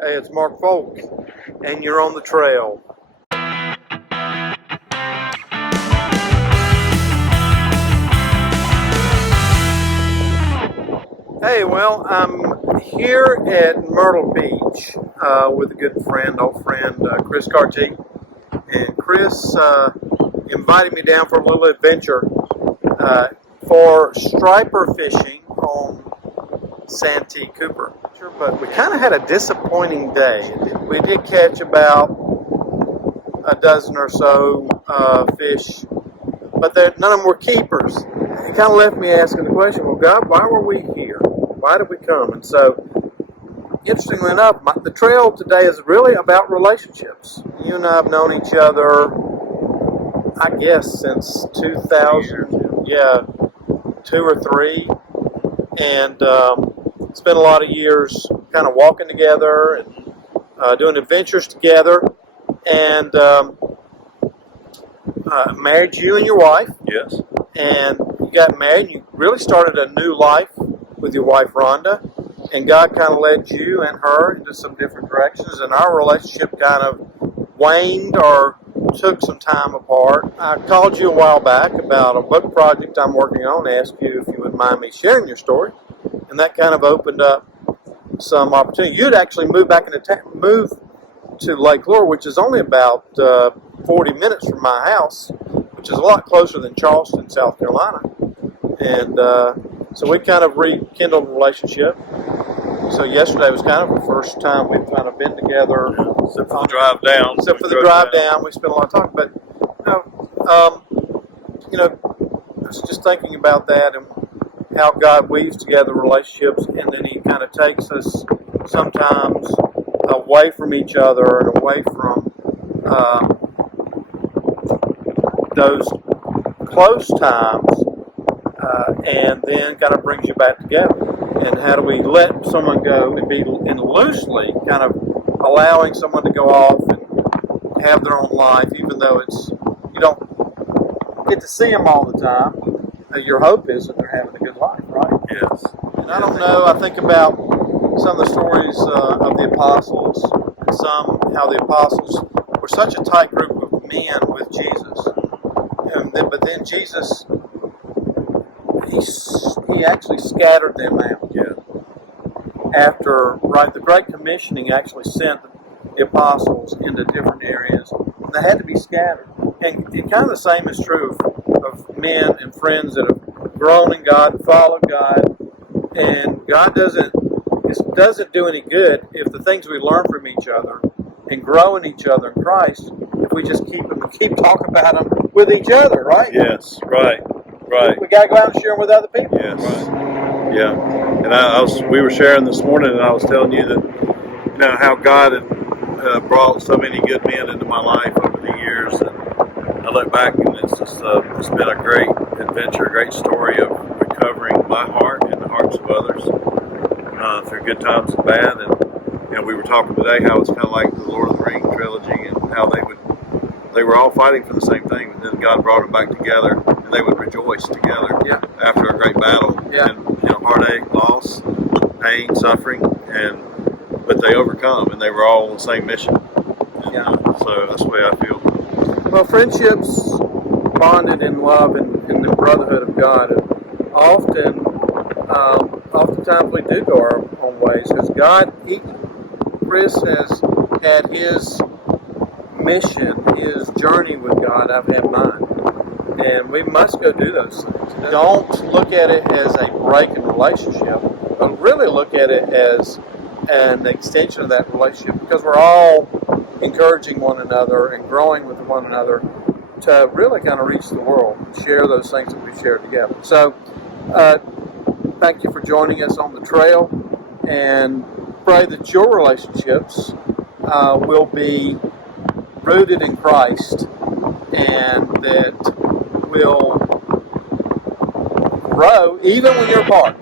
Hey, it's Mark Folk, and you're on the trail. Hey, well, I'm here at Myrtle Beach with a good friend, old friend, Chris Cartee. And Chris invited me down for a little adventure for striper fishing on Santee Cooper. But we kind of had a disappointing day. We did catch about a dozen or so fish, but none of them were keepers. It kind of left me asking the question, well, God, why were we here? Why did we come? And so, interestingly enough, the trail today is really about relationships. You and I have known each other, I guess, since 2000, 2 or 3, and spent a lot of years kind of walking together and doing adventures together, and married you and your wife. Yes. And you got married, and you really started a new life with your wife Rhonda, and God kind of led you and her into some different directions, and our relationship kind of waned or took some time apart. I called you a while back about a book project I'm working on, asked you if you would mind me sharing your story, and that kind of opened up some opportunity. You'd actually moved back into moved to Lake Lure, which is only about 40 minutes from my house, which is a lot closer than Charleston, South Carolina. And so we kind of rekindled a relationship. So yesterday was kind of the first time we've kind of been together. Except for the drive down. Except for the drive down, we spent a lot of time. But I was just thinking about that and how God weaves together relationships, and then He kind of takes us sometimes away from each other and away from those close times, and then kind of brings you back together. And how do we let someone go and be loosely kind of allowing someone to go off and have their own life, even though you don't get to see them all the time. Your hope is that they're having a good life, right? Yes. And I don't know, I think about some of the stories of the apostles, and how the apostles were such a tight group of men with Jesus. But then Jesus, he actually scattered them out. Yeah. After, the Great Commissioning actually sent the apostles into different areas. And they had to be scattered. And kind of the same is true of men and friends that have grown in God and followed God. And God doesn't do any good if the things we learn from each other and grow in each other in Christ, if we just keep talking about them with each other, right? Yes, right. We got to go out and share them with other people. Yes. Right. Yeah. And we were sharing this morning, and I was telling you that, how God had brought so many good men into my life over the years. And I look back, and it's been a great adventure, a great story of recovering my heart and the hearts of others through good times and bad. And we were talking today how it's kind of like the Lord of the Rings trilogy, and how they were all fighting for the same thing, and then God brought them back together, and they would rejoice together after a great battle. And heartache, loss, pain, suffering, but they overcome, and they were all on the same mission. And, so that's the way I feel. Well, friendships bonded in love and in the brotherhood of God, oftentimes we do go our own ways, because Chris has had his mission, his journey with God. I've had mine, and we must go do those things. Don't look at it as a break in relationship, but really look at it as an extension of that relationship, because we're all encouraging one another and growing with one another to really kind of reach the world and share those things that we share together. So thank you for joining us on the trail, and pray that your relationships will be rooted in Christ, and that will grow even when you're apart.